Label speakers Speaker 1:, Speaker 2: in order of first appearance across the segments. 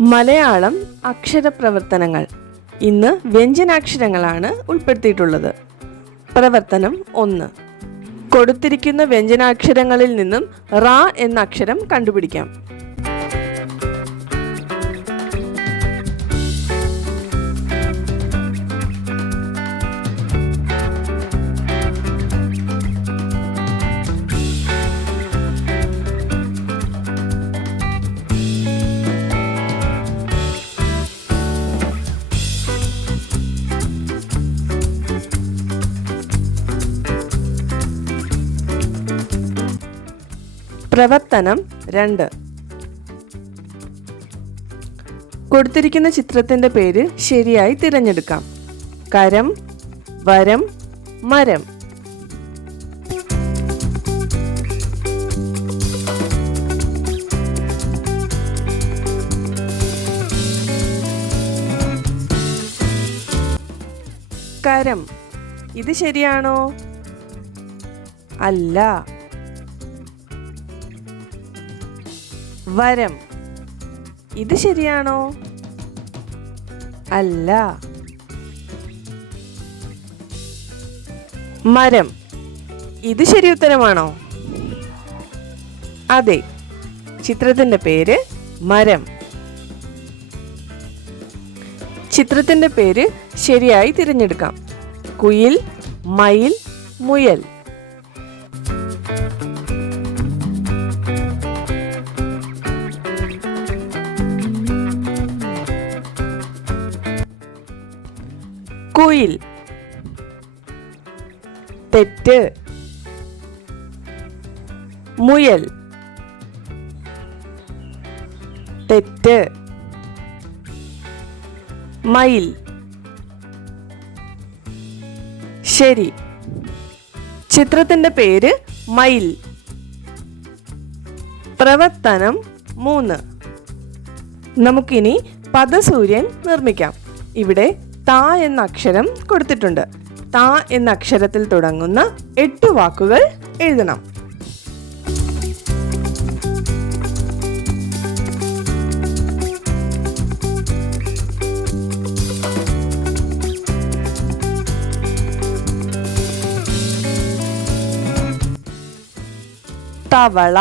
Speaker 1: മലയാളം അക്ഷരപ്രവർത്തനങ്ങൾ ഇന്ന് വ്യഞ്ജനാക്ഷരങ്ങളാണ് ഉൾപ്പെടുത്തിയിട്ടുള്ളത്. പ്രവർത്തനം ഒന്ന്. കൊടുത്തിരിക്കുന്ന വ്യഞ്ജനാക്ഷരങ്ങളിൽ നിന്നും റ എന്ന അക്ഷരം കണ്ടുപിടിക്കാം. പ്രവർത്തനം രണ്ട്. കൊടുത്തിരിക്കുന്ന ചിത്രത്തിന്റെ പേര് ശരിയായി തിരഞ്ഞെടുക്കാം. കരം വരം മരം. കരം ഇത് ശരിയാണോ? അല്ല. വരം. ഇത് ശരിയാണോ? അല്ല. മരം. ഇത് ശരി ഉത്തരമാണോ? അതെ. ചിത്രത്തിന്റെ പേര് മരം. ചിത്രത്തിന്റെ പേര് ശരിയായി തിരഞ്ഞെടുക്കാം. കുയിൽ മയിൽ മുയൽ. കുയിൽ തെറ്റ്. മുയൽ. തെറ്റ്. മയിൽ. ശരി. ചിത്രത്തിന്റെ പേര് മയിൽ. പ്രവർത്തനം മൂന്ന്. നമുക്കിനി പദസൂര്യൻ നിർമ്മിക്കാം. ഇവിടെ താ എന്ന അക്ഷരം കൊടുത്തിട്ടുണ്ട്. ത എന്ന അക്ഷരത്തിൽ തുടങ്ങുന്ന എട്ട് വാക്കുകൾ എഴുതണം. തവള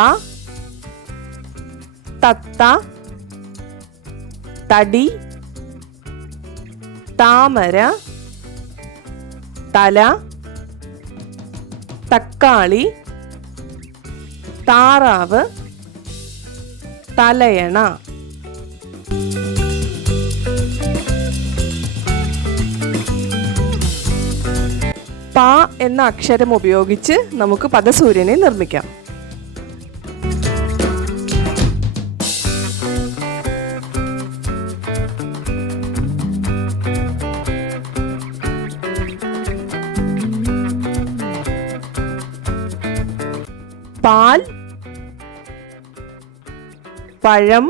Speaker 1: തത്ത തടി താമര തല തക്കാളി താറാവ് തലയണ. പ എന്ന അക്ഷരം ഉപയോഗിച്ച് നമുക്ക് പദസൂര്യനെ നിർമ്മിക്കാം. പാൽ പഴം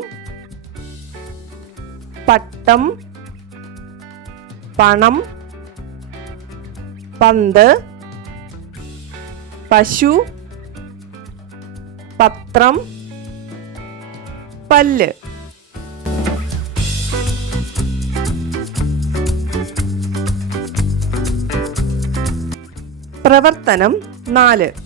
Speaker 1: പട്ടം പണം പന്ത് പശു പത്രം പല്ല്. പ്രവർത്തനം നാല്.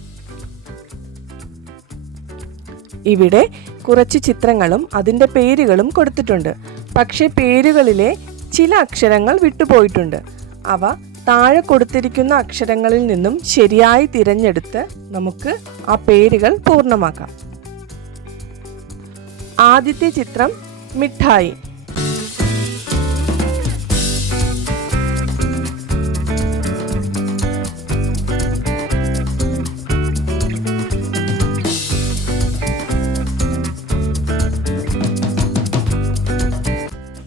Speaker 1: ഇവിടെ കുറച്ച് ചിത്രങ്ങളും അതിന്റെ പേരുകളും കൊടുത്തിട്ടുണ്ട്. പക്ഷേ പേരുകളിലെ ചില അക്ഷരങ്ങൾ വിട്ടുപോയിട്ടുണ്ട്. അവ താഴെ കൊടുത്തിരിക്കുന്ന അക്ഷരങ്ങളിൽ നിന്നും ശരിയായി തിരഞ്ഞെടുത്ത് നമുക്ക് ആ പേരുകൾ പൂർണമാക്കാം. ആദ്യത്തെ ചിത്രം മിഠായി.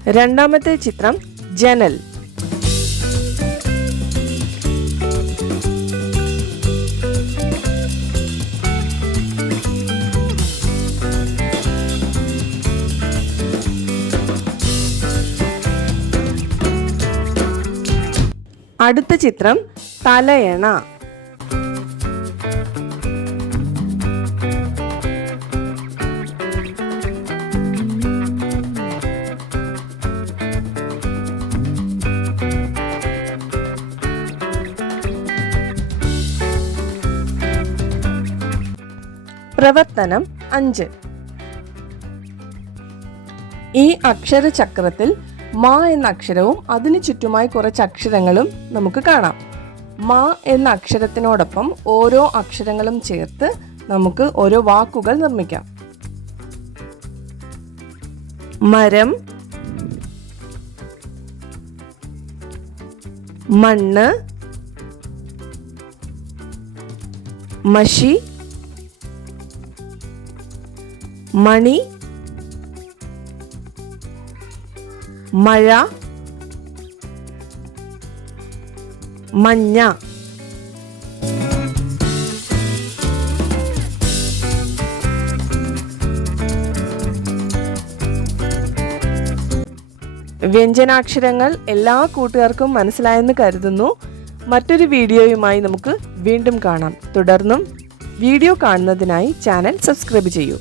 Speaker 1: രണ്ടാമത്തെ ചിത്രം ജനൽ. അടുത്ത ചിത്രം തലയണ. പ്രവർത്തനം അഞ്ച്. ഈ അക്ഷരചക്രത്തിൽ മാ എന്ന അക്ഷരവും അതിനു ചുറ്റുമായി കുറച്ച് അക്ഷരങ്ങളും നമുക്ക് കാണാം. മാ എന്ന അക്ഷരത്തിനോടൊപ്പം ഓരോ അക്ഷരങ്ങളും ചേർത്ത് നമുക്ക് ഓരോ വാക്കുകൾ നിർമ്മിക്കാം. മരം മണ്ണ് മഷി മണി മഴ മഞ്ഞ. വ്യഞ്ജനാക്ഷരങ്ങൾ എല്ലാ കൂട്ടുകാർക്കും മനസ്സിലായെന്ന് കരുതുന്നു. മറ്റൊരു വീഡിയോയുമായി നമുക്ക് വീണ്ടും കാണാം. തുടർന്നും വീഡിയോ കാണുന്നതിനായി ചാനൽ സബ്സ്ക്രൈബ് ചെയ്യൂ.